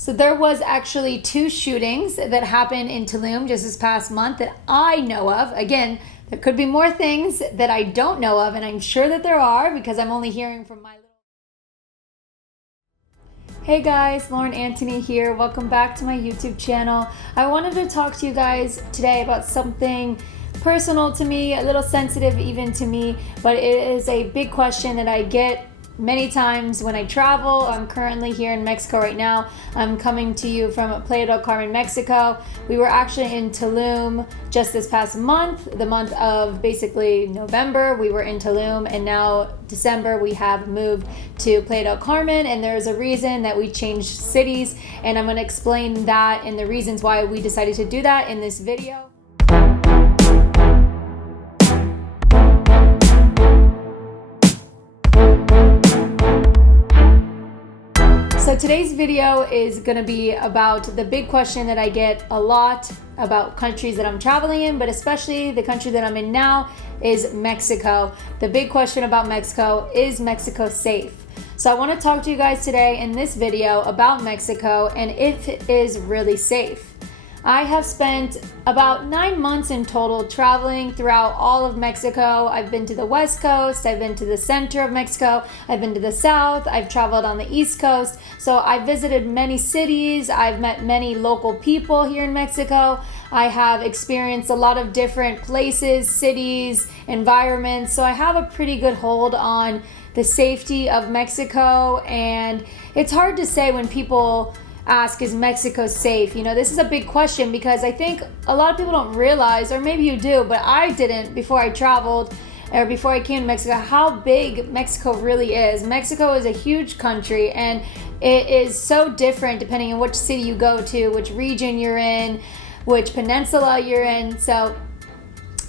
So there was actually two shootings that happened in Tulum just this past month that I know of. Again, there could be more things that I don't know of, and I'm sure that there are because I'm only hearing from my little... Hey guys, Lauren Anthony here. Welcome back to my YouTube channel. I wanted to talk to you guys today about something personal to me, a little sensitive even to me, but it is a big question that I get many times when I travel. I'm currently here in Mexico right now. I'm coming to you from Playa del Carmen, Mexico. We were actually in Tulum just this past month, the month of basically November. We were in Tulum, and now December we have moved to Playa del Carmen, and there's a reason that we changed cities, and I'm going to explain that and the reasons why we decided to do that in this video. So today's video is going to be about the big question that I get a lot about countries that I'm traveling in, but especially the country that I'm in now is Mexico. The big question about Mexico: is Mexico safe? So I want to talk to you guys today in this video about Mexico and if it is really safe. I have spent about 9 months in total traveling throughout all of Mexico. I've been to the West Coast, I've been to the center of Mexico, I've been to the South, I've traveled on the East Coast. So I visited many cities, I've met many local people here in Mexico. I have experienced a lot of different places, cities, environments. So I have a pretty good hold on the safety of Mexico, and it's hard to say when people ask, is Mexico safe? You know, this is a big question because I think a lot of people don't realize, or maybe you do, but I didn't before I traveled or before I came to Mexico, how big Mexico really is. Mexico is a huge country, and it is so different depending on which city you go to, which region you're in, which peninsula you're in. So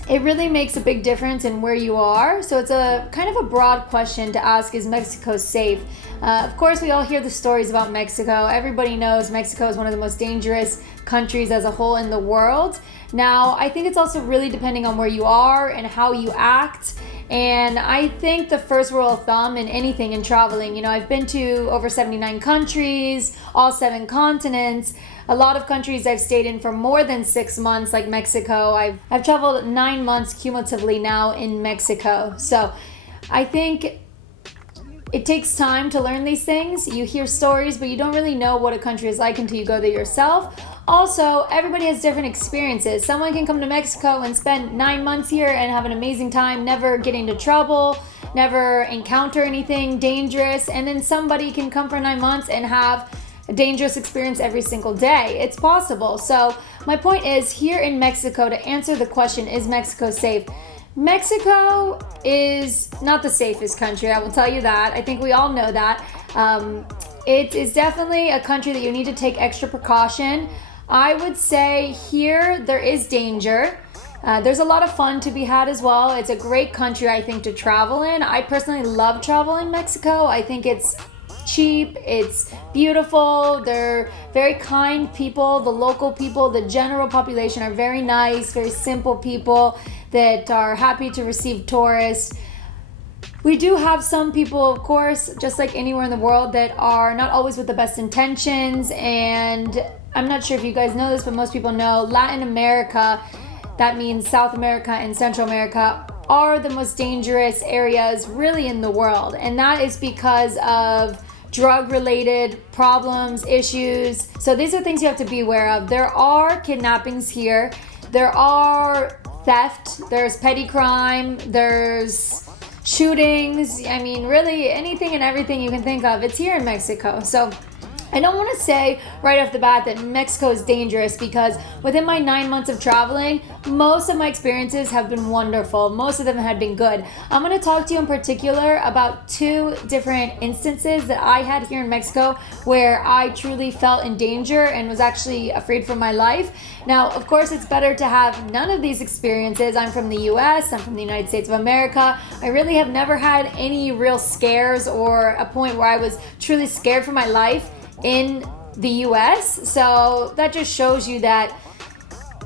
it really makes a big difference in where you are. So it's a kind of a broad question to ask, is Mexico safe? Of course, we all hear the stories about Mexico. Everybody knows Mexico is one of the most dangerous countries as a whole in the world. Now, I think it's also really depending on where you are and how you act. And I think the first rule of thumb in anything in traveling, you know, I've been to over 79 countries, all 7 continents. A lot of countries I've stayed in for more than 6 months, like Mexico. I've traveled 9 months cumulatively now in Mexico. So I think it takes time to learn these things. You hear stories, but you don't really know what a country is like until you go there yourself. Also, everybody has different experiences. Someone can come to Mexico and spend 9 months here and have an amazing time, never get into trouble, never encounter anything dangerous. And then somebody can come for 9 months and have a dangerous experience every single day. It's possible. So my point is, here in Mexico, to answer the question, is Mexico safe? Mexico is not the safest country, I will tell you that. I think we all know that. It is definitely a country that you need to take extra precaution. I would say here there is danger. There's a lot of fun to be had as well. It's a great country, I think, to travel in. I personally love traveling in Mexico. I think it's cheap, it's beautiful, they're very kind people. The local people, the general population are very nice, very simple people that are happy to receive tourists. We do have some people, of course, just like anywhere in the world, that are not always with the best intentions. And I'm not sure if you guys know this, but most people know Latin America, that means South America and Central America, are the most dangerous areas really in the world. And that is because of drug-related problems, issues. So these are things you have to be aware of. There are kidnappings here. There are theft. There's petty crime. There's shootings. I mean, really anything and everything you can think of, it's here in Mexico. So I don't want to say right off the bat that Mexico is dangerous, because within my 9 months of traveling, most of my experiences have been wonderful. Most of them have been good. I'm going to talk to you in particular about 2 different instances that I had here in Mexico where I truly felt in danger and was actually afraid for my life. Now, of course, it's better to have none of these experiences. I'm from the US, I'm from the United States of America. I really have never had any real scares or a point where I was truly scared for my life in the US. So that just shows you that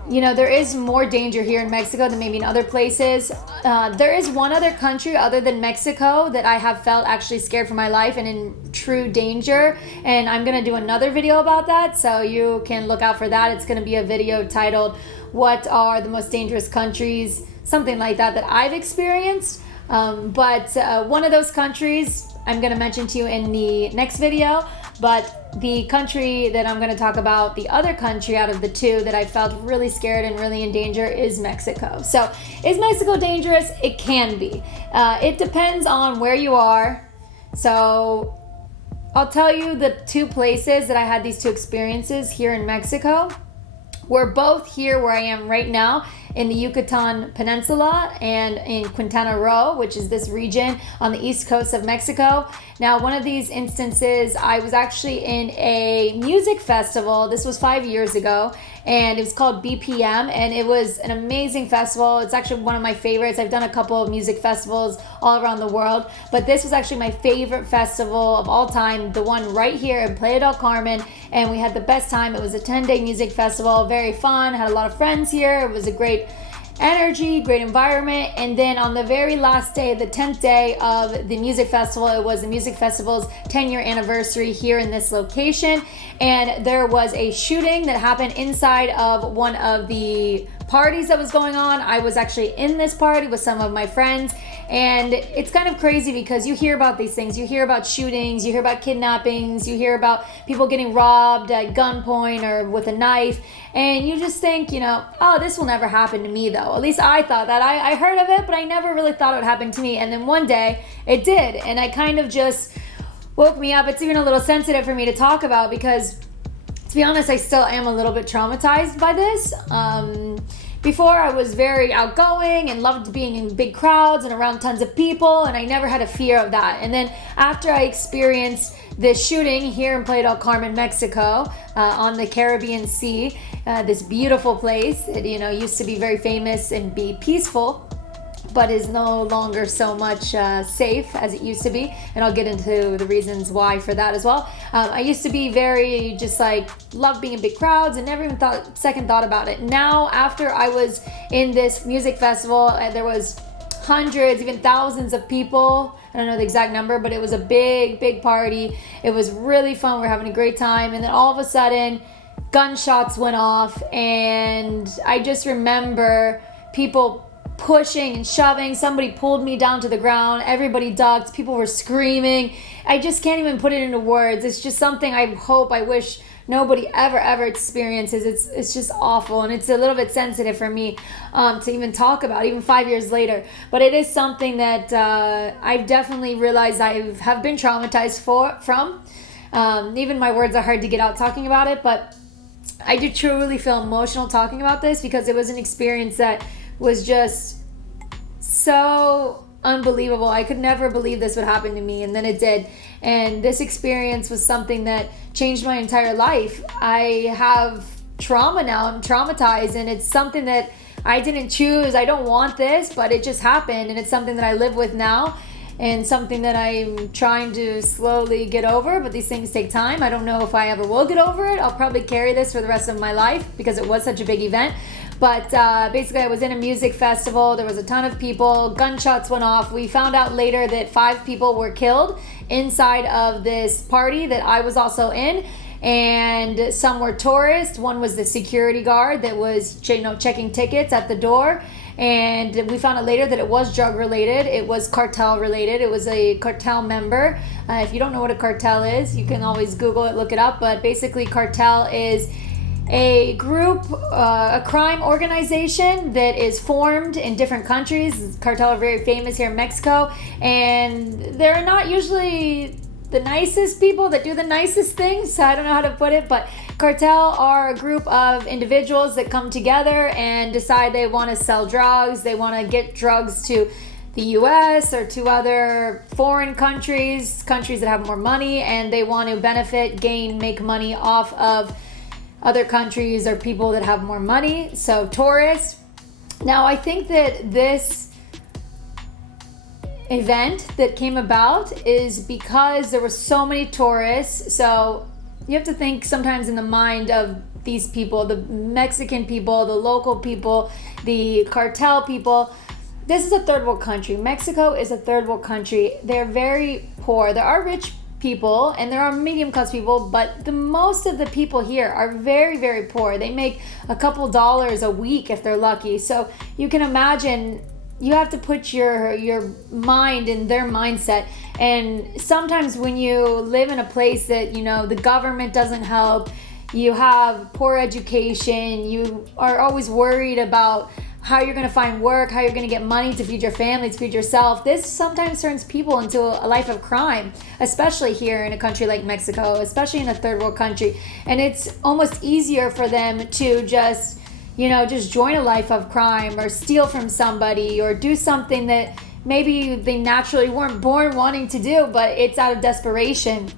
there is more danger here in Mexico than maybe in other places. There is one other country other than Mexico that I have felt actually scared for my life and in true danger. And I'm going to do another video about that. So you can look out for that. It's going to be a video titled, "What are the most dangerous countries?" Something like that I've experienced. But one of those countries I'm going to mention to you in the next video. But the country that I'm going to talk about, the other country out of the two that I felt really scared and really in danger, is Mexico. So is Mexico dangerous? It can be. It depends on where you are. So I'll tell you the two places that I had these two experiences here in Mexico. We're both here where I am right now in the Yucatan Peninsula and in Quintana Roo, which is this region on the east coast of Mexico. Now, one of these instances, I was actually in a music festival. This was 5 years ago, and it was called BPM, and it was an amazing festival. It's actually one of my favorites. I've done a couple of music festivals all around the world, but this was actually my favorite festival of all time, the one right here in Playa del Carmen, and we had the best time. It was a 10-day music festival, very fun, had a lot of friends here. It was a great energy, great environment. And then on the very last day, the 10th day of the music festival, it was the music festival's 10-year anniversary here in this location, and there was a shooting that happened inside of one of the parties that was going on. I was actually in this party with some of my friends, and it's kind of crazy because you hear about these things. You hear about shootings, you hear about kidnappings, you hear about people getting robbed at gunpoint or with a knife, and you just think, oh, this will never happen to me though. At least I thought that. I heard of it, but I never really thought it would happen to me. And then one day it did, and I kind of just woke me up. It's even a little sensitive for me to talk about because, to be honest, I still am a little bit traumatized by this. Before, I was very outgoing and loved being in big crowds and around tons of people, and I never had a fear of that. And then after I experienced this shooting here in Playa del Carmen, Mexico, on the Caribbean Sea, this beautiful place, it used to be very famous and be peaceful, but is no longer so much safe as it used to be. And I'll get into the reasons why for that as well. I used to be very just love being in big crowds and never even second thought about it. Now, after I was in this music festival, there was hundreds, even thousands of people. I don't know the exact number, but it was a big party. It was really fun. We were having a great time. And then all of a sudden, gunshots went off. And I just remember people pushing and shoving. Somebody pulled me down to the ground. Everybody ducked. People were screaming. I just can't even put it into words. It's just something I wish nobody ever experiences. It's just awful, and it's a little bit sensitive for me to even talk about, even 5 years later. But it is something that I've definitely realized I have been traumatized from. Even my words are hard to get out talking about it, but I do truly feel emotional talking about this because it was an experience that was just so unbelievable. I could never believe this would happen to me, and then it did. And this experience was something that changed my entire life. I have trauma now. I'm traumatized, and it's something that I didn't choose. I don't want this, but it just happened, and it's something that I live with now and something that I'm trying to slowly get over, but these things take time. I don't know if I ever will get over it. I'll probably carry this for the rest of my life because it was such a big event. But basically, I was in a music festival. There was a ton of people. Gunshots went off. We found out later that 5 people were killed inside of this party that I was also in. And some were tourists. One was the security guard that was checking tickets at the door. And we found out later that it was drug related. It was cartel related. It was a cartel member. If you don't know what a cartel is, you can always Google it, look it up. But basically, cartel is a group, a crime organization that is formed in different countries. Cartel are very famous here in Mexico, and they're not usually the nicest people that do the nicest things. I don't know how to put it, but cartel are a group of individuals that come together and decide they want to sell drugs. They want to get drugs to the US or to other foreign countries that have more money, and they want to make money off of other countries or people that have more money, so tourists. Now, I think that this event that came about is because there were so many tourists. So you have to think sometimes in the mind of these people, the Mexican people, the local people, the cartel people. This is a third world country. Mexico is a third world country. They're very poor. There are rich people and there are medium class people, but the most of the people here are very, very poor. They make a couple dollars a week if they're lucky. So you can imagine, you have to put your mind in their mindset. And sometimes when you live in a place that, you know, the government doesn't help, you have poor education, you are always worried about how you're going to find work, how you're going to get money to feed your family, to feed yourself. This sometimes turns people into a life of crime, especially here in a country like Mexico, especially in a third world country. And it's almost easier for them to just join a life of crime or steal from somebody or do something that maybe they naturally weren't born wanting to do, but it's out of desperation.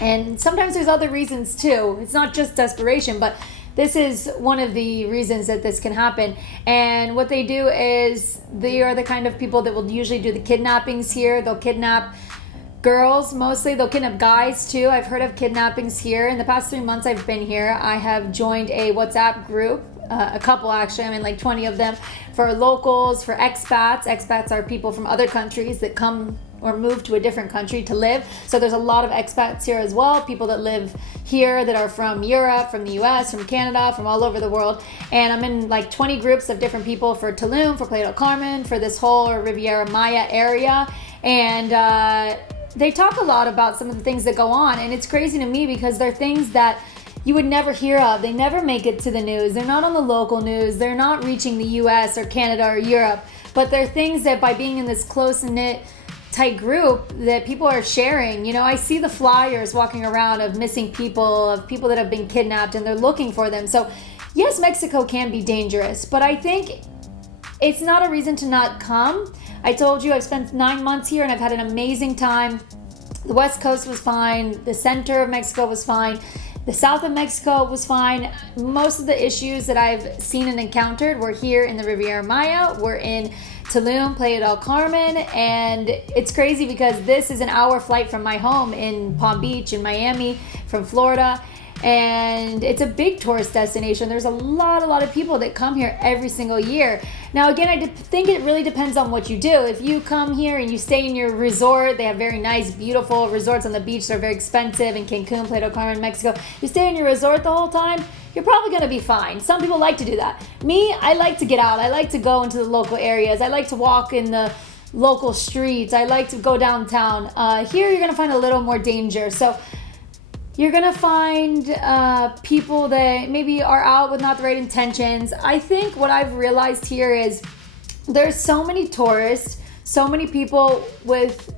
And sometimes there's other reasons too. It's not just desperation, but this is one of the reasons that this can happen. And what they do is they are the kind of people that will usually do the kidnappings here. They'll kidnap girls mostly. They'll kidnap guys too. I've heard of kidnappings here. In the past 3 months I've been here, I have joined a WhatsApp group, a couple actually, I mean like 20 of them, for locals, for expats. Expats are people from other countries that come or move to a different country to live. So there's a lot of expats here as well, people that live here that are from Europe, from the US, from Canada, from all over the world. And I'm in like 20 groups of different people for Tulum, for Playa del Carmen, for this whole Riviera Maya area. And they talk a lot about some of the things that go on. And it's crazy to me because they're things that you would never hear of. They never make it to the news. They're not on the local news. They're not reaching the US or Canada or Europe. But they're things that by being in this close-knit tight group that people are sharing. You know, I see the flyers walking around of missing people, of people that have been kidnapped, and they're looking for them. So yes, Mexico can be dangerous, but I think it's not a reason to not come. I told you I've spent 9 months here and I've had an amazing time. The West Coast was fine. The center of Mexico was fine. The south of Mexico was fine. Most of the issues that I've seen and encountered were here in the Riviera Maya. We're in Tulum, Playa del Carmen, and it's crazy because this is an hour flight from my home in Palm Beach in Miami from Florida, and it's a big tourist destination. There's a lot of people that come here every single year. Now again, I think it really depends on what you do. If you come here and you stay in your resort, they have very nice, beautiful resorts on the beach. They're very expensive in Cancun, Playa del Carmen, Mexico. You stay in your resort the whole time, you're probably going to be fine. Some people like to do that. Me, I like to get out. I like to go into the local areas. I like to walk in the local streets. I like to go downtown. Here, you're going to find a little more danger. So you're going to find people that maybe are out with not the right intentions. I think what I've realized here is there's so many tourists, so many people with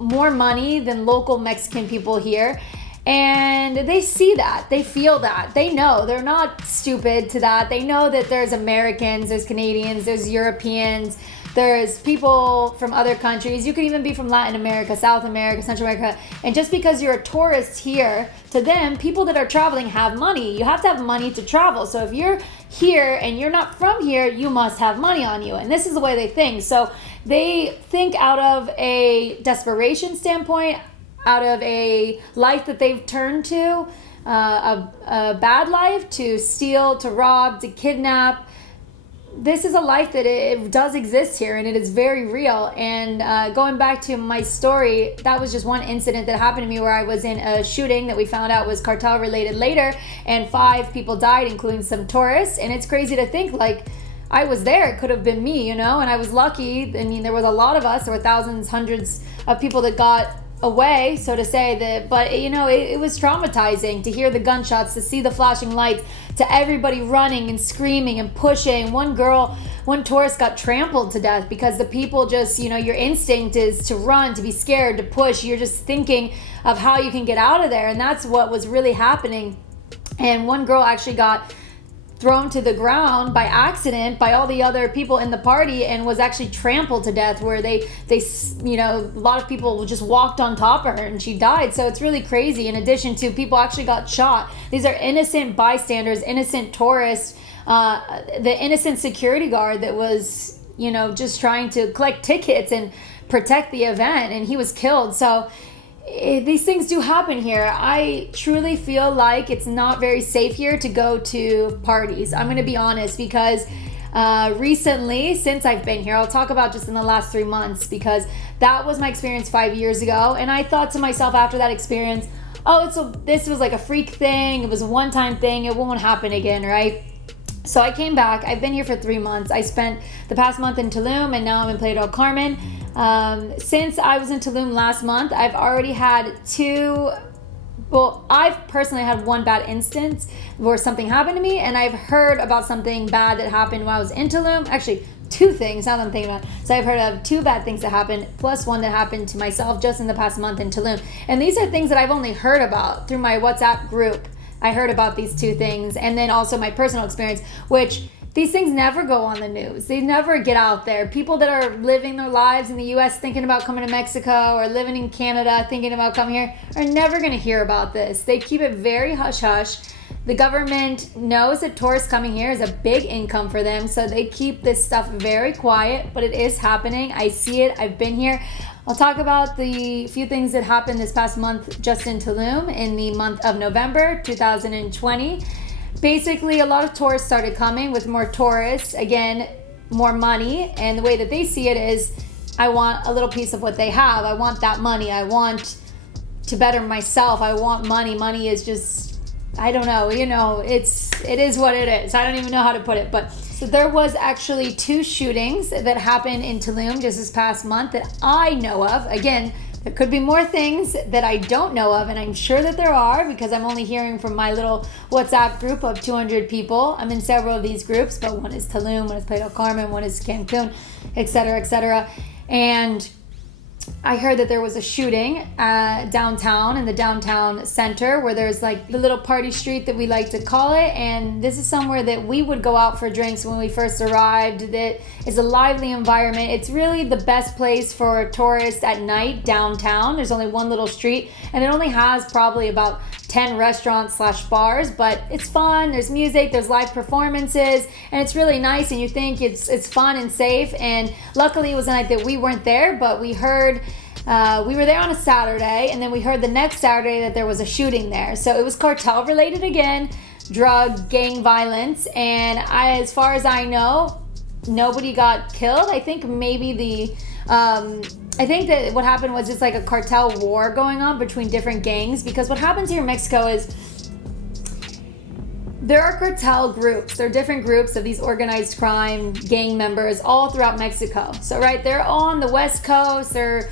more money than local Mexican people here. And they see that, they feel that, they know, they're not stupid to that. They know that there's Americans, there's Canadians, there's Europeans, there's people from other countries. You could even be from Latin America, South America, Central America. And just because you're a tourist here, to them, people that are traveling have money. You have to have money to travel. So if you're here and you're not from here, you must have money on you. And this is the way they think. So they think out of a desperation standpoint, out of a life that they've turned to, a bad life, to steal, to rob, to kidnap. This is a life that it does exist here, and it is very real. And going back to my story, that was just one incident that happened to me where I was in a shooting that we found out was cartel related later, and 5 people died, including some tourists. And it's crazy to think, like, I was there. It could have been me, you know, and I was lucky. I mean, there was a lot of us. There were thousands, hundreds of people that got away, so to say, that, but you know, it was traumatizing to hear the gunshots, to see the flashing lights, to everybody running and screaming and pushing. One tourist got trampled to death because the people just, you know, your instinct is to run, to be scared, to push. You're just thinking of how you can get out of there, and that's what was really happening. And one girl actually got thrown to the ground by accident by all the other people in the party and was actually trampled to death, where they you know, a lot of people just walked on top of her and she died. So it's really crazy. In addition to, people actually got shot. These are innocent bystanders, innocent tourists, the innocent security guard that was, you know, just trying to collect tickets and protect the event, and he was killed. So these things do happen here. I truly feel like it's not very safe here to go to parties. I'm going to be honest, because recently, since I've been here, I'll talk about just in the last 3 months, because that was my experience 5 years ago. And I thought to myself after that experience, this was like a freak thing. It was a one-time thing. It won't happen again, right? So I came back. I've been here for 3 months. I spent the past month in Tulum, and now I'm in Playa del Carmen. Since I was in Tulum last month, I've already had I've personally had one bad instance where something happened to me, and I've heard about something bad that happened while I was in Tulum. Actually, 2 things, now that I'm thinking about it. So I've heard of 2 bad things that happened, plus one that happened to myself just in the past month in Tulum. And these are things that I've only heard about through my WhatsApp group. I heard about these 2 things, and then also my personal experience, which these things never go on the news. They never get out there. People that are living their lives in the U.S. thinking about coming to Mexico, or living in Canada thinking about coming here, are never going to hear about this. They keep it very hush-hush. The government knows that tourists coming here is a big income for them, so they keep this stuff very quiet, but it is happening. I see it. I've been here. I'll talk about the few things that happened this past month just in Tulum in the month of November 2020. Basically, a lot of tourists started coming. With more tourists, again, more money. And the way that they see it is, I want a little piece of what they have. I want that money. I want to better myself. I want money. Money is just, I don't know, it is what it is. I don't even know how to put it. But so there was actually 2 shootings that happened in Tulum just this past month that I know of. Again, there could be more things that I don't know of, and I'm sure that there are, because I'm only hearing from my little WhatsApp group of 200 people. I'm in several of these groups, but one is Tulum, one is Playa del Carmen, one is Cancun, etc., etc. And I heard that there was a shooting downtown, in the downtown center, where there's like the little party street that we like to call it. And this is somewhere that we would go out for drinks when we first arrived. That is a lively environment. It's really the best place for tourists at night downtown. There's only one little street, and it only has probably about 10 restaurants / bars, but it's fun. There's music, there's live performances, and it's really nice, and you think it's fun and safe. And luckily it was a night that we weren't there, but we heard we were there on a Saturday, and then we heard the next Saturday that there was a shooting there. So it was cartel related again, drug, gang violence, and as far as I know, nobody got killed. I think maybe I think that what happened was just like a cartel war going on between different gangs, because what happens here in Mexico is there are cartel groups. There are different groups of these organized crime gang members all throughout Mexico. So right, they're on the West Coast. They're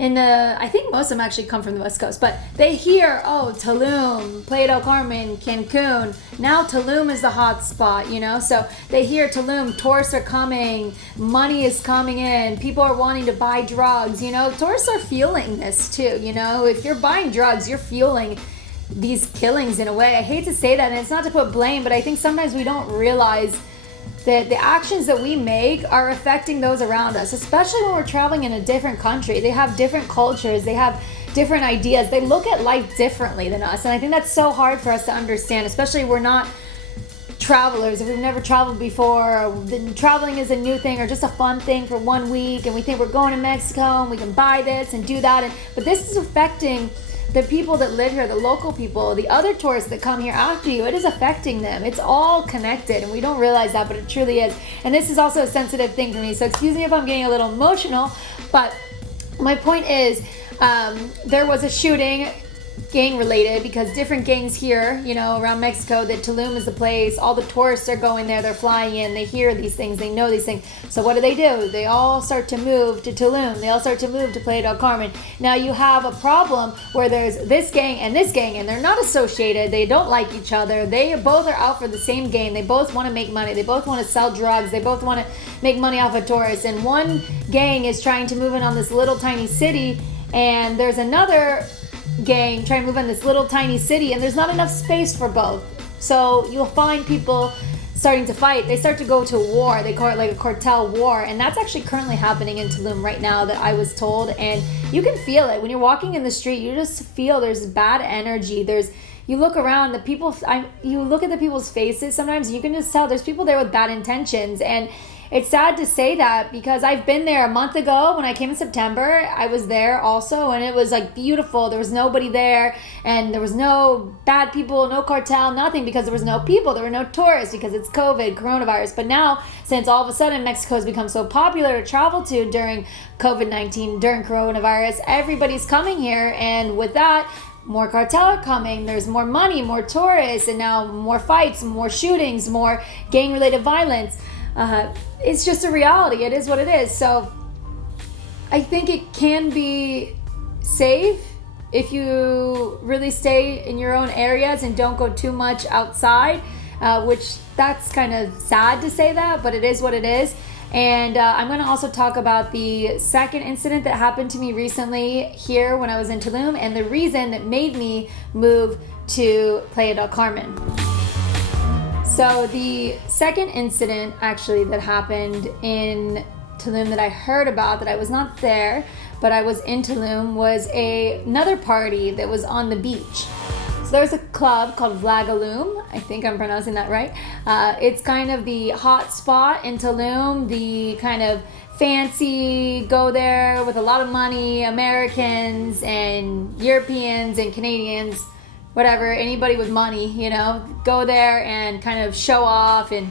I think most of them actually come from the West Coast, but they hear, Tulum, Playa del Carmen, Cancun. Now Tulum is the hot spot, so they hear Tulum, tourists are coming, money is coming in, people are wanting to buy drugs, tourists are feeling this too, if you're buying drugs, you're fueling these killings in a way. I hate to say that, and it's not to put blame, but I think sometimes we don't realize that the actions that we make are affecting those around us, especially when we're traveling in a different country. They have different cultures, they have different ideas, they look at life differently than us, and I think that's so hard for us to understand, especially if we're not travelers, if we've never traveled before, or traveling is a new thing or just a fun thing for 1 week, and we think we're going to Mexico and we can buy this and do that, but this is affecting the people that live here, the local people, the other tourists that come here after you. It is affecting them. It's all connected, and we don't realize that, but it truly is. And this is also a sensitive thing for me, so excuse me if I'm getting a little emotional, but my point is, there was a shooting, gang related, because different gangs here, around Mexico, that Tulum is the place, all the tourists are going there, they're flying in, they hear these things, they know these things. So what do? They all start to move to Tulum, they all start to move to Playa del Carmen. Now you have a problem where there's this gang, and they're not associated, they don't like each other, they both are out for the same game, they both want to make money, they both want to sell drugs, they both want to make money off of tourists, and one gang is trying to move in on this little tiny city, and there's another gang trying to move in this little tiny city, and there's not enough space for both. So you'll find people starting to fight. They start to go to war. They call it like a cartel war, and that's actually currently happening in Tulum right now, that I was told. And you can feel it when you're walking in the street. You just feel there's bad energy. You look around, you look at the people's faces sometimes, and you can just tell there's people there with bad intentions, and it's sad to say that because I've been there a month ago when I came in September. I was there also, and it was like beautiful. There was nobody there, and there was no bad people, no cartel, nothing, because there was no people. There were no tourists because it's COVID, coronavirus. But now, since all of a sudden Mexico has become so popular to travel to during COVID-19, during coronavirus, everybody's coming here, and with that, more cartel are coming, there's more money, more tourists, and now more fights, more shootings, more gang-related violence. It's just a reality. It is what it is. So I think it can be safe if you really stay in your own areas and don't go too much outside, which that's kind of sad to say that, but it is what it is. And I'm going to also talk about the second incident that happened to me recently here when I was in Tulum, and the reason that made me move to Playa del Carmen. So the second incident actually that happened in Tulum that I heard about, that I was not there, but I was in Tulum, was another party that was on the beach. So there's a club called Vlagalum. I think I'm pronouncing that right. It's kind of the hot spot in Tulum, the kind of fancy, go there with a lot of money, Americans and Europeans and Canadians, whatever, anybody with money, go there and kind of show off and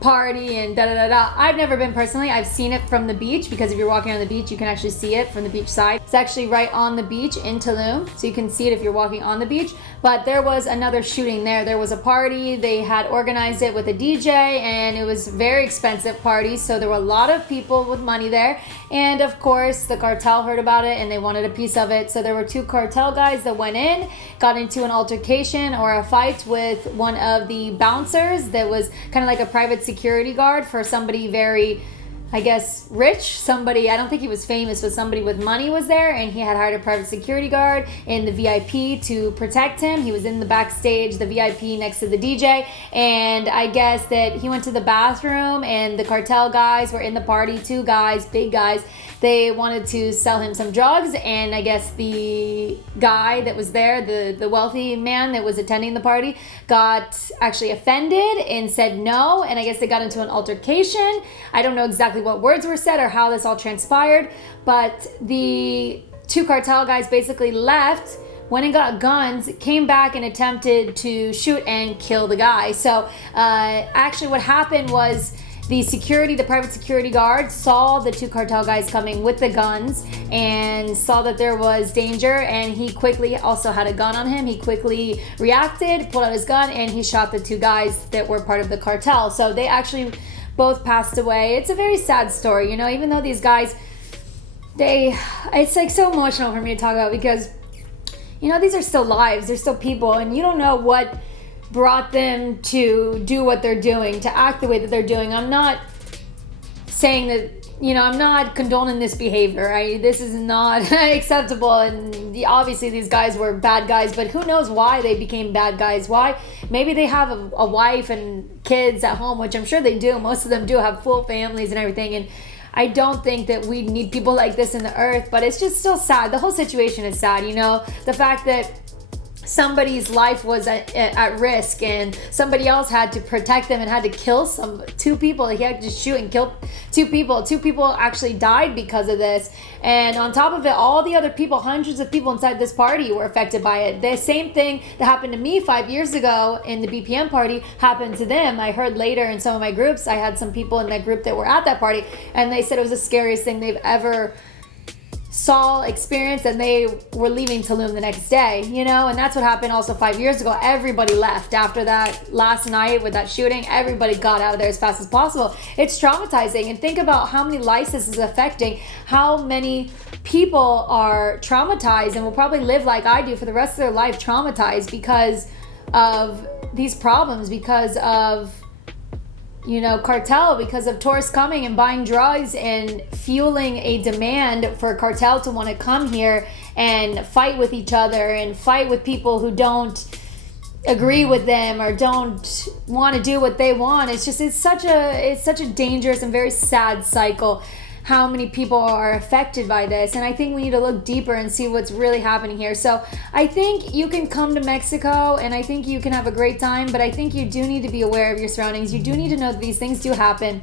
party and da-da-da-da. I've never been personally. I've seen it from the beach, because if you're walking on the beach, you can actually see it from the beach side. It's actually right on the beach in Tulum, so you can see it if you're walking on the beach. But there was another shooting there. There was a party. They had organized it with a DJ, and it was a very expensive party, so there were a lot of people with money there. And of course, the cartel heard about it, and they wanted a piece of it. So there were two cartel guys that went in, got into an altercation or a fight with one of the bouncers that was kind of like a private security guard for somebody very, I guess, rich. Somebody, I don't think he was famous, but somebody with money was there, and he had hired a private security guard in the VIP to protect him. He was in the backstage, the VIP next to the DJ, and I guess that he went to the bathroom, and the cartel guys were in the party, two guys, big guys. They wanted to sell him some drugs, and I guess the guy that was there, the wealthy man that was attending the party, got actually offended and said no, and I guess they got into an altercation. I don't know exactly what words were said or how this all transpired, but the two cartel guys basically left, went and got guns, came back and attempted to shoot and kill the guy. So actually what happened was the private security guard saw the two cartel guys coming with the guns and saw that there was danger, and he quickly also had a gun on him. He quickly reacted, pulled out his gun, and he shot the two guys that were part of the cartel. So they actually both passed away. It's a very sad story, even though these guys, it's like so emotional for me to talk about, because these are still lives, they're still people, and you don't know what brought them to do what they're doing, to act the way that they're doing. I'm not saying that, I'm not condoning this behavior. This is not acceptable, and obviously these guys were bad guys, but who knows why they became bad guys. Why? Maybe they have a wife and kids at home, which I'm sure they do. Most of them do have full families and everything, and I don't think that we need people like this in the earth, but it's just still sad. The whole situation is sad, the fact that somebody's life was at risk, and somebody else had to protect them and had to kill two people. He had to shoot and kill two people. Two people actually died because of this. And on top of it, all the other people, hundreds of people inside this party were affected by it. The same thing that happened to me 5 years ago in the BPM party happened to them. I heard later in some of my groups, I had some people in that group that were at that party, and they said it was the scariest thing they've ever experienced, and they were leaving Tulum the next day, and that's what happened also 5 years ago. Everybody left after that last night with that shooting. Everybody got out of there as fast as possible. It's traumatizing, and think about how many lives this is affecting, how many people are traumatized and will probably live like I do for the rest of their life, traumatized because of these problems, because of cartel, because of tourists coming and buying drugs and fueling a demand for cartel to want to come here and fight with each other and fight with people who don't agree with them or don't want to do what they want. It's such a dangerous and very sad cycle, how many people are affected by this. And I think we need to look deeper and see what's really happening here. So I think you can come to Mexico and I think you can have a great time, but I think you do need to be aware of your surroundings. You do need to know that these things do happen.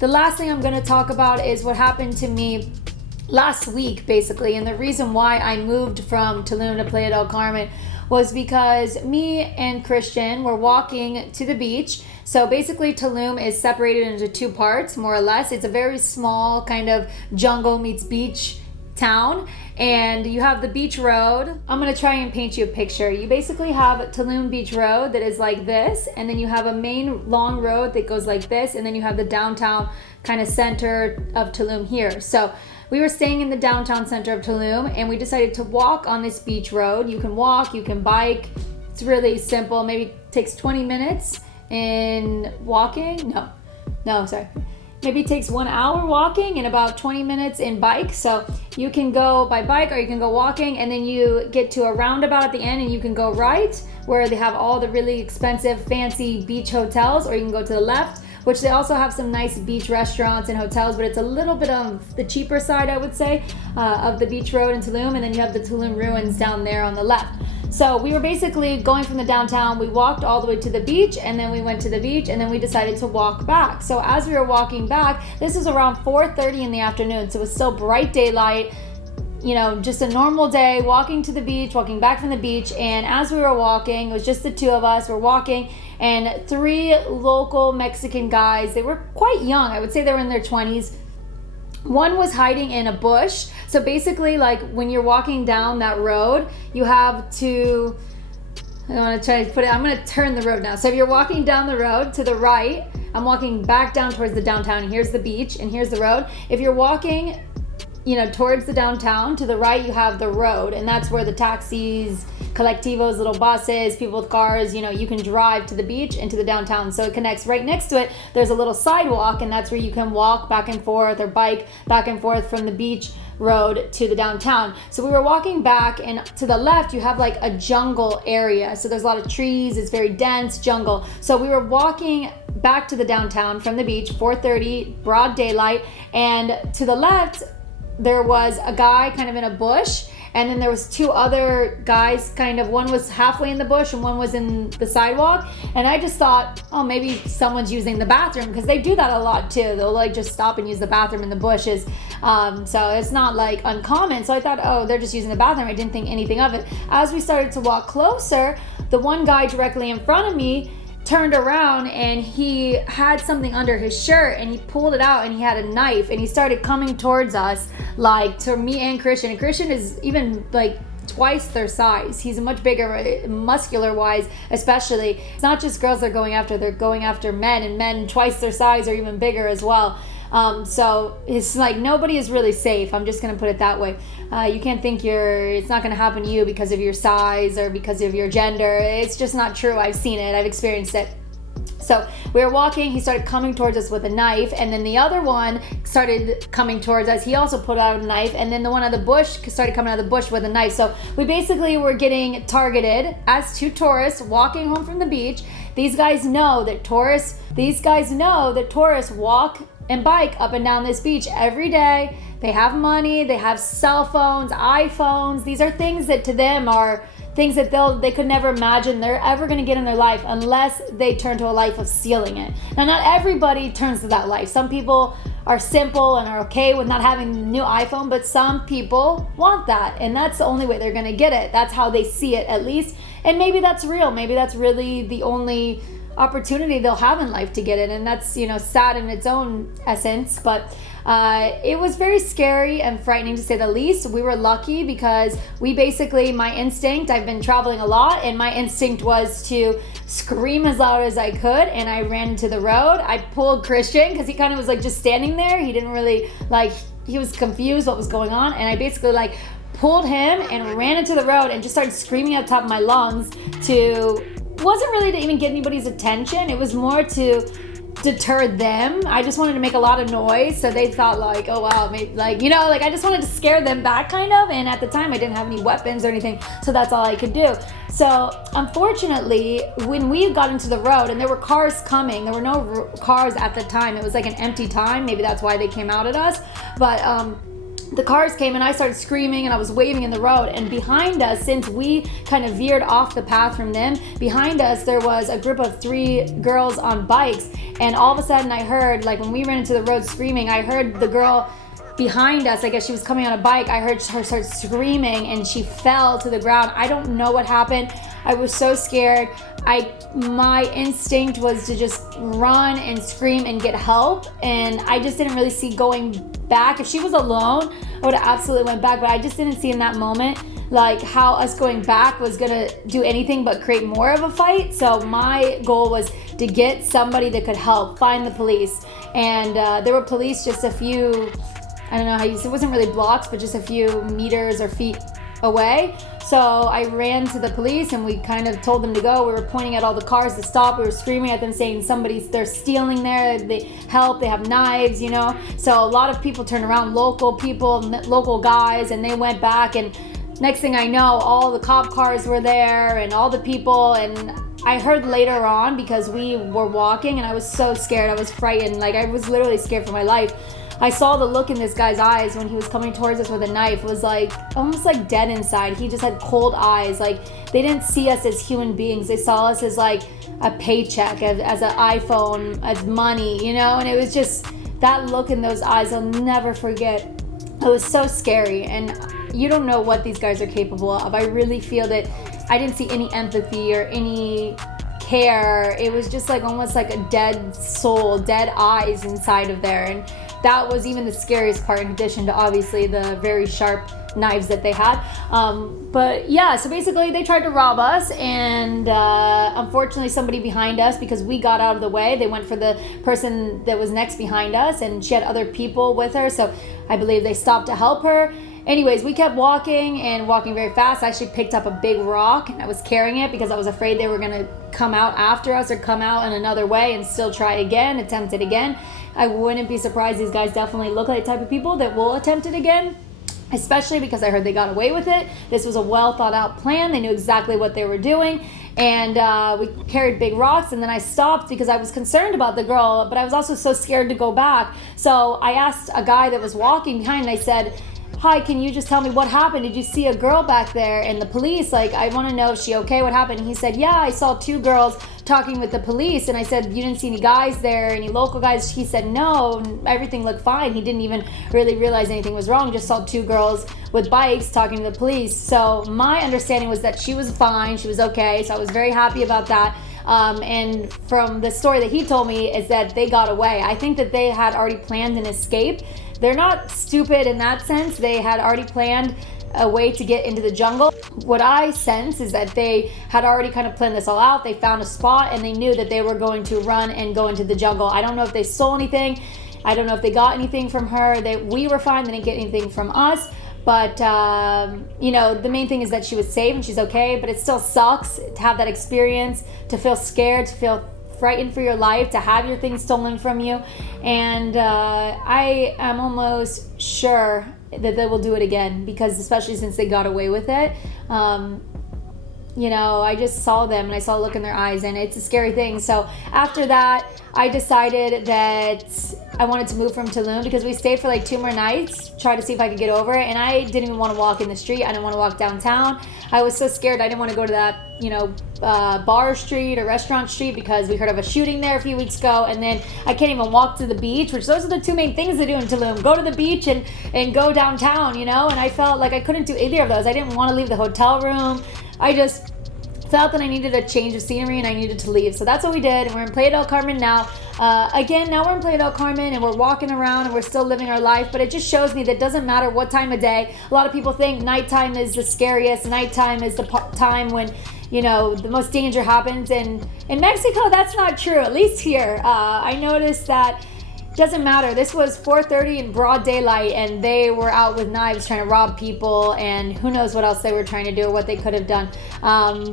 the last thing I'm going to talk about is what happened to me last week, basically. And the reason why I moved from Tulum to Playa del Carmen was because me and Christian were walking to the beach. So basically Tulum is separated into two parts, more or less. It's a very small kind of jungle meets beach town, and you have the beach road. I'm gonna try and paint you a picture. You basically have Tulum Beach Road that is like this, and then you have a main long road that goes like this, and then you have the downtown kind of center of Tulum here. So we were staying in the downtown center of Tulum, and we decided to walk on this beach road. You can walk, you can bike. It's really simple. Maybe takes 20 minutes in walking. Sorry. Maybe it takes 1 hour walking and about 20 minutes in bike. So you can go by bike or you can go walking, and then you get to a roundabout at the end and you can go right where they have all the really expensive fancy beach hotels, or you can go to the left, which they also have some nice beach restaurants and hotels, but it's a little bit of the cheaper side, I would say, of the beach road in Tulum. And then you have the Tulum ruins down there on the left. So we were basically going from the downtown, we walked all the way to the beach, and then we went to the beach, and then we decided to walk back. So as we were walking back, this was around 4:30 in the afternoon, so it was still bright daylight, just a normal day, walking to the beach, walking back from the beach. And as we were walking, it was just the two of us, we're walking, and three local Mexican guys, they were quite young, I would say they were in their 20s. One was hiding in a bush. So basically, like when you're walking down that road, you have to, I'm going to turn the road now. So if you're walking down the road to the right, I'm walking back down towards the downtown. Here's the beach and here's the road. If you're walking, towards the downtown to the right, you have the road, and that's where the taxis, colectivos, little buses, people with cars, you can drive to the beach and to the downtown. So it connects right next to it. There's a little sidewalk, and that's where you can walk back and forth or bike back and forth from the beach road to the downtown. So we were walking back, and to the left you have like a jungle area. So there's a lot of trees, it's very dense jungle. So we were walking back to the downtown from the beach, 4:30, broad daylight, and to the left there was a guy kind of in a bush, and then there was two other guys, one was halfway in the bush and one was in the sidewalk. And I just thought, oh, maybe someone's using the bathroom, because they do that a lot too. They'll like just stop and use the bathroom in the bushes. So it's not like uncommon. So I thought, oh, they're just using the bathroom. I didn't think anything of it. As we started to walk closer, the one guy directly in front of me turned around and he had something under his shirt, and he pulled it out and he had a knife, and he started coming towards us, like to me and Christian. And Christian is even like twice their size. He's much bigger, muscular wise especially. It's not just girls they're going after men, and men twice their size or even bigger as well. So it's like nobody is really safe. I'm just going to put it that way. You can't think it's not going to happen to you because of your size or because of your gender. It's just not true. I've seen it. I've experienced it. So we were walking, he started coming towards us with a knife, and then the other one started coming towards us. He also pulled out a knife, and then the one out of the bush started coming out of the bush with a knife. So we basically were getting targeted as two tourists walking home from the beach. These guys know that tourists walk and bike up and down this beach every day. They have money, they have cell phones, iPhones. These are things that to them are things that they could never imagine they're ever going to get in their life unless they turn to a life of stealing it. Now, not everybody turns to that life. Some people are simple and are okay with not having a new iPhone, but some people want that, and that's the only way they're going to get it. That's how they see it, at least. And maybe that's real. Maybe that's really the only opportunity they'll have in life to get it, and that's sad in its own essence. But it was very scary and frightening to say the least. We were lucky because my instinct, I've been traveling a lot, and my instinct was to scream as loud as I could, and I ran into the road. I pulled Christian because he kind of was like just standing there. He didn't really he was confused what was going on, and I basically pulled him and ran into the road and just started screaming at the top of my lungs. Wasn't really to even get anybody's attention. It was more to deter them. I just wanted to make a lot of noise so they thought oh wow, maybe I just wanted to scare them back kind of. And at the time I didn't have any weapons or anything, so that's all I could do. So unfortunately, when we got into the road and there were cars coming, there were no cars at the time. It was like an empty time. Maybe that's why they came out at us. But the cars came and I started screaming and I was waving in the road, and behind us, since we kind of veered off the path from them, behind us there was a group of 3 girls on bikes, and all of a sudden I heard, like when we ran into the road screaming, I heard the girl behind us, I guess she was coming on a bike, I heard her start screaming and she fell to the ground. I don't know what happened. I was so scared. My instinct was to just run and scream and get help, and I just didn't really see going back. If she was alone, I would have absolutely went back, but I just didn't see in that moment like how us going back was gonna do anything but create more of a fight. So my goal was to get somebody that could help, find the police, and there were police just a few, I don't know how you say, it wasn't really blocks, but just a few meters or feet away. So I ran to the police and we kind of told them to go. We were pointing at all the cars to stop. We were screaming at them saying they're stealing there, they help, they have knives, you know. So a lot of people turned around, local people, local guys, and they went back, and next thing I know, all the cop cars were there and all the people, and I heard later on, because we were walking and I was so scared, I was frightened, like I was literally scared for my life. I saw the look in this guy's eyes when he was coming towards us with a knife. It was like almost like dead inside. He just had cold eyes. Like they didn't see us as human beings. They saw us as like a paycheck, as an iPhone, as money, you know? And it was just that look in those eyes I'll never forget. It was so scary, and you don't know what these guys are capable of. I really feel that I didn't see any empathy or any care. It was just like almost like a dead soul, dead eyes inside of there. And that was even the scariest part, in addition to obviously the very sharp knives that they had. But yeah, so basically they tried to rob us, and unfortunately somebody behind us, because we got out of the way, they went for the person that was next behind us, and she had other people with her, so I believe they stopped to help her. Anyways, we kept walking and walking very fast. I actually picked up a big rock and I was carrying it because I was afraid they were gonna come out after us or come out in another way and still try again, attempt it again. I wouldn't be surprised. These guys definitely look like the type of people that will attempt it again, especially because I heard they got away with it. This was a well thought out plan. They knew exactly what they were doing. And we carried big rocks, and then I stopped because I was concerned about the girl, but I was also so scared to go back. So I asked a guy that was walking behind, and I said, "Hi, can you just tell me what happened? Did you see a girl back there?" And the police, like, I want to know, is she okay? What happened? And he said, "Yeah, I saw 2 girls talking with the police." And I said, "You didn't see any guys there, any local guys?" He said, "No, everything looked fine." He didn't even really realize anything was wrong, just saw 2 girls with bikes talking to the police. So my understanding was that she was fine, she was okay. So I was very happy about that. And from the story that he told me is that they got away. I think that they had already planned an escape. They're not stupid in that sense. They had already planned a way to get into the jungle. What I sense is that they had already kind of planned this all out. They found a spot and they knew that they were going to run and go into the jungle. I don't know if they stole anything. I don't know if they got anything from her. We were fine. They didn't get anything from us. But, you know, the main thing is that she was safe and she's okay. But it still sucks to have that experience, to feel scared, to feel frightened for your life, to have your things stolen from you. And I am almost sure that they will do it again, because especially since they got away with it. You know, I just saw them and I saw a look in their eyes, and it's a scary thing. So after that, I decided that I wanted to move from Tulum, because we stayed for like 2 more nights, try to see if I could get over it. And I didn't even want to walk in the street. I didn't want to walk downtown. I was so scared. I didn't want to go to that, you know, bar street or restaurant street, because we heard of a shooting there a few weeks ago. And then I can't even walk to the beach, which those are the 2 main things to do in Tulum: go to the beach and go downtown, you know. And I felt like I couldn't do either of those. I didn't want to leave the hotel room. I just felt that I needed a change of scenery and I needed to leave. So that's what we did, and we're in Playa del Carmen now. Now we're in Playa del Carmen and we're walking around and we're still living our life, but it just shows me that it doesn't matter what time of day. A lot of people think nighttime is the scariest. Nighttime is the time when, you know, the most danger happens. And in Mexico, that's not true, at least here. I noticed that doesn't matter. This was 4:30 in broad daylight, and they were out with knives trying to rob people, and who knows what else they were trying to do or what they could have done.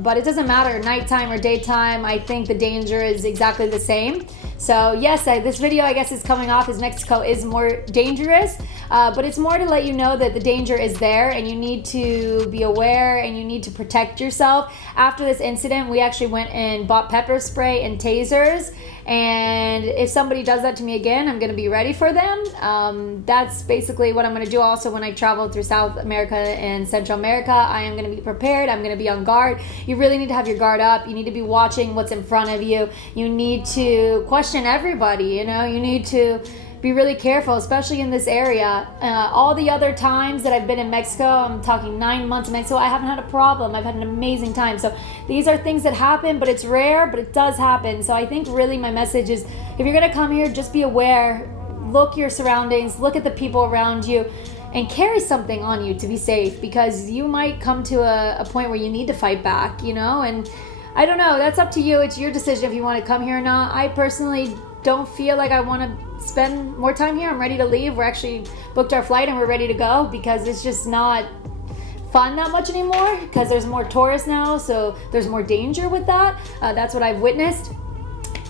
But it doesn't matter, nighttime or daytime. I think the danger is exactly the same. So yes, this video I guess is coming off as Mexico is more dangerous, but it's more to let you know that the danger is there and you need to be aware and you need to protect yourself. After this incident, we actually went and bought pepper spray and tasers, and if somebody does that to me again, I'm going to be ready for them. That's basically what I'm going to do also when I travel through South America and Central America. I am going to be prepared. I'm going to be on guard. You really need to have your guard up. You need to be watching what's in front of you. You need to question everybody, you know. You need to be really careful, especially in this area. All the other times that I've been in Mexico, I'm talking 9 months in Mexico, I haven't had a problem. I've had an amazing time. So these are things that happen, but it's rare, but it does happen. So I think really my message is, if you're gonna come here, just be aware, look your surroundings, look at the people around you, and carry something on you to be safe, because you might come to a point where you need to fight back, you know. And I don't know, that's up to you. It's your decision if you want to come here or not. I personally don't feel like I want to spend more time here. I'm ready to leave. We're actually booked our flight and we're ready to go, because it's just not fun that much anymore, because there's more tourists now, so there's more danger with that. That's what I've witnessed.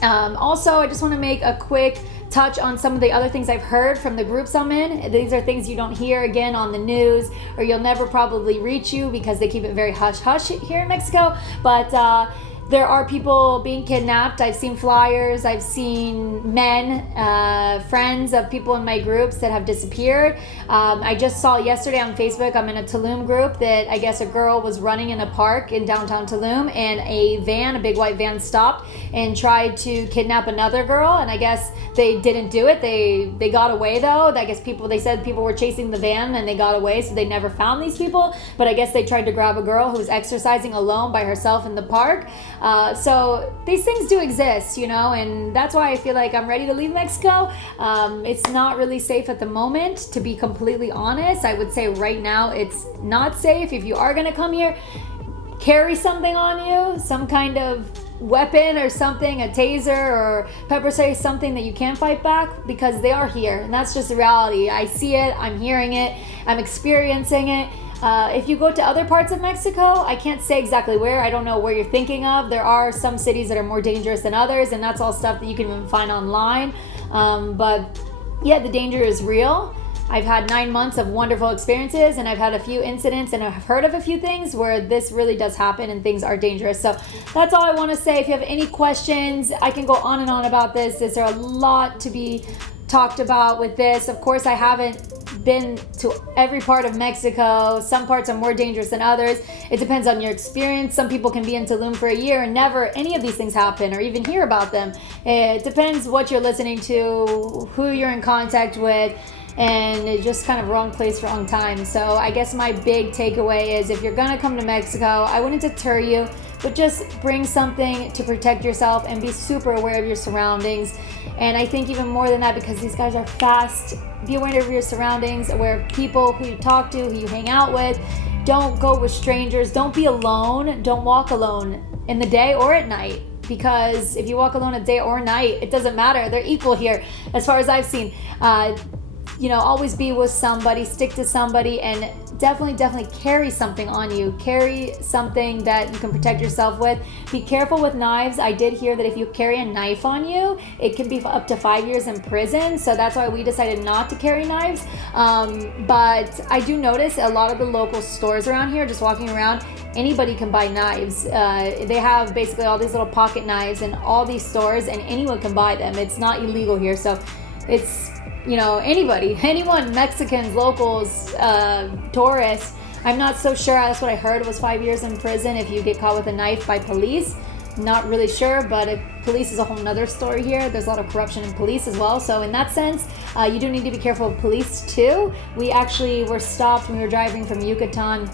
Also, I just want to make a quick touch on some of the other things I've heard from the groups I'm in. These are things you don't hear again on the news, or you'll never probably reach you because they keep it very hush-hush here in Mexico. But there are people being kidnapped. I've seen flyers. I've seen men, friends of people in my groups that have disappeared. I just saw yesterday on Facebook, I'm in a Tulum group, that I guess a girl was running in a park in downtown Tulum, and a big white van stopped and tried to kidnap another girl. And I guess they didn't do it. They got away though. I guess they said people were chasing the van and they got away, so they never found these people. But I guess they tried to grab a girl who was exercising alone by herself in the park. So these things do exist, you know, and that's why I feel like I'm ready to leave Mexico. It's not really safe at the moment, to be completely honest. I would say right now it's not safe. If you are going to come here, carry something on you, some kind of weapon or something, a taser or pepper spray, something that you can fight back, because they are here, and that's just the reality. I see it, I'm hearing it, I'm experiencing it. If you go to other parts of Mexico, I can't say exactly where. I don't know where you're thinking of. There are some cities that are more dangerous than others, and that's all stuff that you can even find online. But yeah, the danger is real. I've had 9 months of wonderful experiences, and I've had a few incidents, and I've heard of a few things where this really does happen and things are dangerous. So that's all I want to say. If you have any questions, I can go on and on about this. Is there a lot to be talked about with this? Of course, I haven't been to every part of Mexico. Some parts are more dangerous than others. It depends on your experience. Some people can be in Tulum for a year and never any of these things happen or even hear about them. It depends what you're listening to, who you're in contact with, and it's just kind of wrong place, wrong time. So I guess my big takeaway is, if you're gonna come to Mexico, I wouldn't deter you, but just bring something to protect yourself and be super aware of your surroundings. And I think even more than that, because these guys are fast, be aware of your surroundings, aware of people who you talk to, who you hang out with. Don't go with strangers. Don't be alone. Don't walk alone in the day or at night, because if you walk alone at day or night, it doesn't matter. They're equal here as far as I've seen. Always be with somebody, stick to somebody, and definitely carry something on you. Carry something that you can protect yourself with. Be careful with knives. I did hear that if you carry a knife on you, it can be up to 5 years in prison. So that's why we decided not to carry knives. But I do notice a lot of the local stores around here, just walking around, anybody can buy knives. They have basically all these little pocket knives in all these stores, and anyone can buy them. It's not illegal here. So it's, anyone, Mexicans, locals, tourists. I'm not so sure. That's what I heard, was 5 years in prison if you get caught with a knife by police. Not really sure, but police is a whole nother story here. There's a lot of corruption in police as well. So in that sense, you do need to be careful of police too. We actually were stopped when we were driving from Yucatan,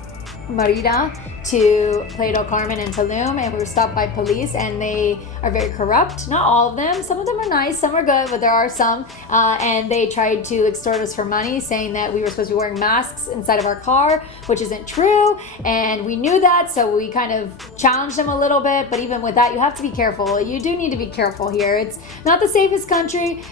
Merida, to Playa del Carmen and Tulum, and we were stopped by police, and they are very corrupt. Not all of them. Some of them are nice, some are good, but there are some. And they tried to extort us for money, saying that we were supposed to be wearing masks inside of our car, which isn't true. And we knew that, so we kind of challenged them a little bit. But even with that, you have to be careful. You do need to be careful here. It's not the safest country.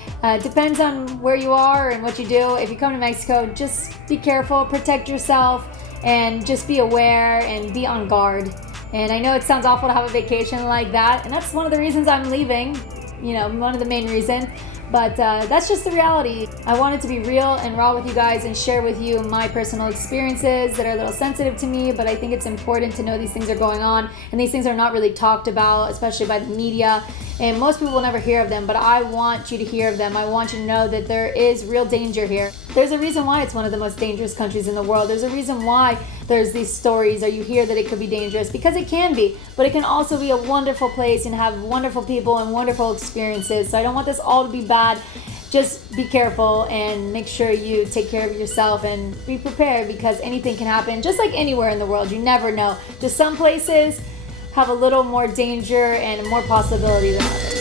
Depends on where you are and what you do. If you come to Mexico, just be careful, protect yourself, and just be aware and be on guard. And I know it sounds awful to have a vacation like that, and that's one of the reasons I'm leaving. one of the main reasons. But that's just the reality. I wanted to be real and raw with you guys and share with you my personal experiences that are a little sensitive to me, but I think it's important to know these things are going on, and these things are not really talked about, especially by the media, and most people will never hear of them, but I want you to hear of them. I want you to know that there is real danger here. There's a reason why it's one of the most dangerous countries in the world. There's a reason why there's these stories, or you hear that it could be dangerous, because it can be, but it can also be a wonderful place and have wonderful people and wonderful experiences. So I don't want this all to be bad. Just be careful and make sure you take care of yourself and be prepared, because anything can happen, just like anywhere in the world. You never know. Just some places have a little more danger and more possibility than others.